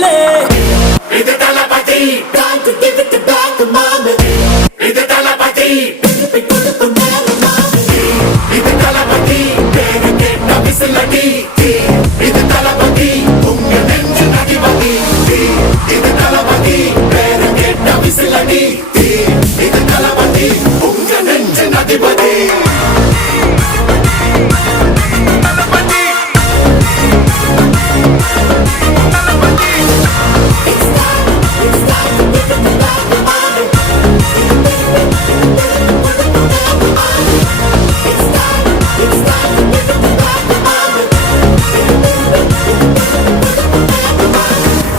கையிலே. இது தளபதி இது தளபதி இது தளபதி பேரு கேட்ட விசிலடி இது தளபதி உங்க நெஞ்சு அதிபதி இது தளபதி பேரு கேட்ட விசிலடி